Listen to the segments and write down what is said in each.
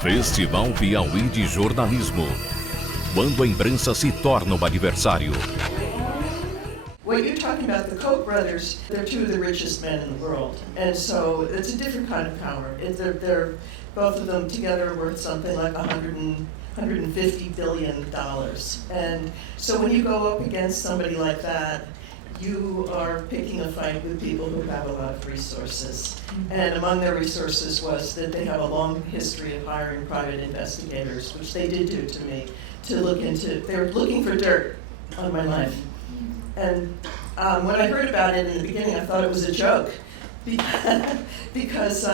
Festival Piauí de Jornalismo. Quando a imprensa se torna o adversário. What you're talking about, the Koch brothers, they're two of the richest men in the world. And so it's a different kind of power. They're both of them together worth something like $150 billion. And so when you go up against somebody like that, you are picking a fight with people who have a lot of resources. And among their resources was that they have a long history of hiring private investigators, which they did do to me, to look into, they were looking for dirt on my life. And when I heard about it in the beginning, I thought it was a joke because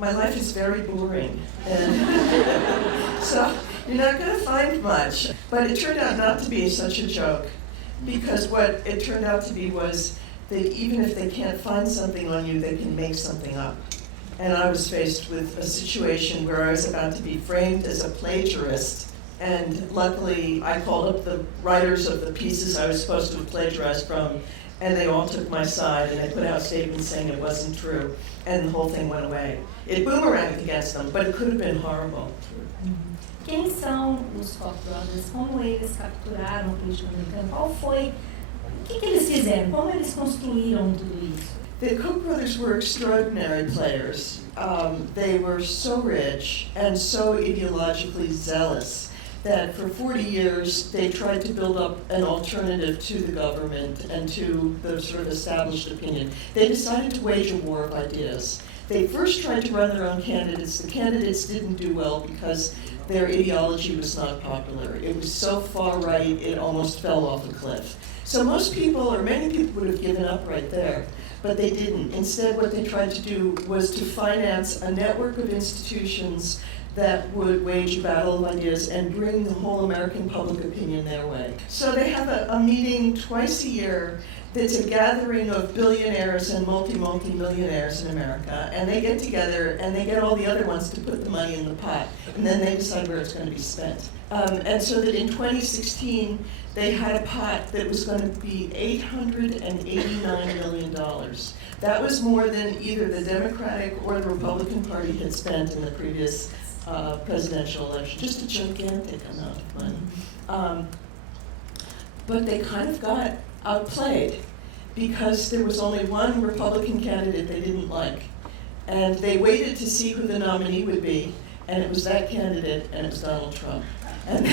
my life is very boring. And so you're not going to find much. But it turned out not to be such a joke, because what it turned out to be was that even if they can't find something on you, they can make something up. And I was faced with a situation where I was about to be framed as a plagiarist. And luckily, I called up the writers of the pieces I was supposed to have plagiarized from, and they all took my side, and they put out statements saying it wasn't true, and the whole thing went away. It boomeranged against them, but it could have been horrible. Quem são os Koch brothers? Como eles capturaram a política americana? Qual foi? O que eles fizeram? Como eles construíram tudo isso? The Koch brothers were extraordinary players. They were so rich and so ideologically zealous that for 40 years they tried to build up an alternative to the government and to the sort of established opinion. They decided to wage a war of ideas. They first tried to run their own candidates. The candidates didn't do well because their ideology was not popular. It was so far right, it almost fell off a cliff. So most people, or many people, would have given up right there, but they didn't. Instead, what they tried to do was to finance a network of institutions that would wage a battle of ideas and bring the whole American public opinion their way. So they have a meeting twice a year that's a gathering of billionaires and multi-millionaires in America, and they get together and they get all the other ones to put the money in the pot, and then they decide where it's going to be spent. And so that in 2016, they had a pot that was going to be $889 million. That was more than either the Democratic or the Republican Party had spent in the previous presidential election. Just a gigantic amount of money. But they kind of got outplayed because there was only one Republican candidate they didn't like. And they waited to see who the nominee would be, and it was that candidate, and it was Donald Trump. And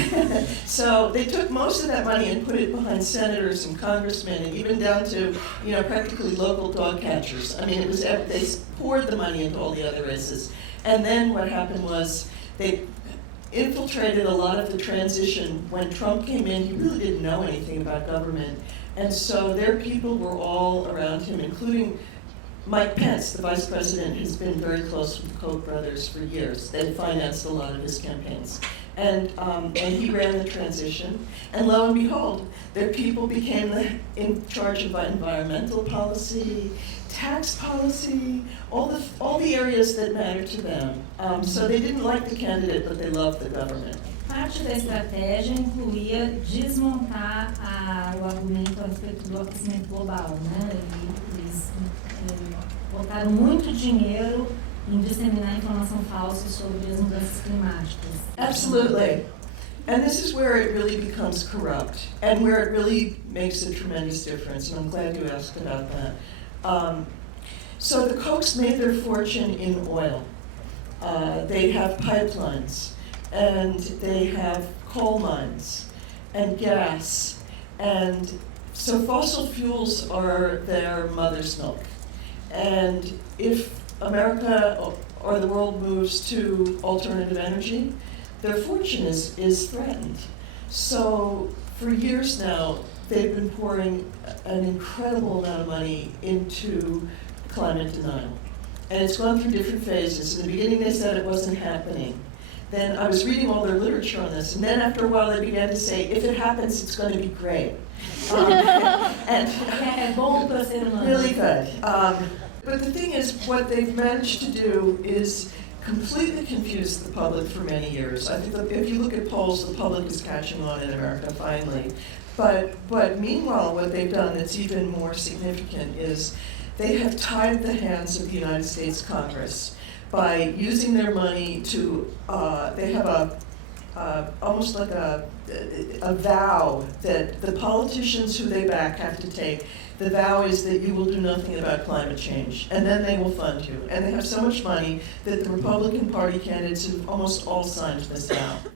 so they took most of that money and put it behind senators and congressmen, and even down to, practically local dog catchers. I mean, it was, they poured the money into all the other races. And then what happened was they infiltrated a lot of the transition. When Trump came in, he really didn't know anything about government. And so their people were all around him, including Mike Pence, the vice president, has been very close with the Koch brothers for years. They financed a lot of his campaigns. And he ran the transition. And lo and behold, their people became in charge of environmental policy, tax policy, all the areas that matter to them. So they didn't like the candidate, but they loved the government. Parte da estratégia incluía desmontar o argumento a respeito do aquecimento global, né? Eles botaram muito dinheiro em disseminar informação falsa sobre as mudanças climáticas. Absolutely. And this is where it really becomes corrupt and where it really makes a tremendous difference. And I'm glad you asked about that. So the Kochs made their fortune in oil. They have pipelines, and they have coal mines and gas. And so fossil fuels are their mother's milk. And if America or the world moves to alternative energy, their fortune is threatened. So for years now, they've been pouring an incredible amount of money into climate denial. And it's gone through different phases. In the beginning, they said it wasn't happening. Then I was reading all their literature on this, and then after a while, they began to say, if it happens, it's going to be great. And really good. But the thing is, what they've managed to do is completely confused the public for many years. I think that if you look at polls, the public is catching on in America finally. But meanwhile, what they've done that's even more significant is they have tied the hands of the United States Congress by using their money to, they have almost like a vow that the politicians who they back have to take. The vow is that you will do nothing about climate change, and then they will fund you. And they have so much money that the Republican Party candidates have almost all signed this vow.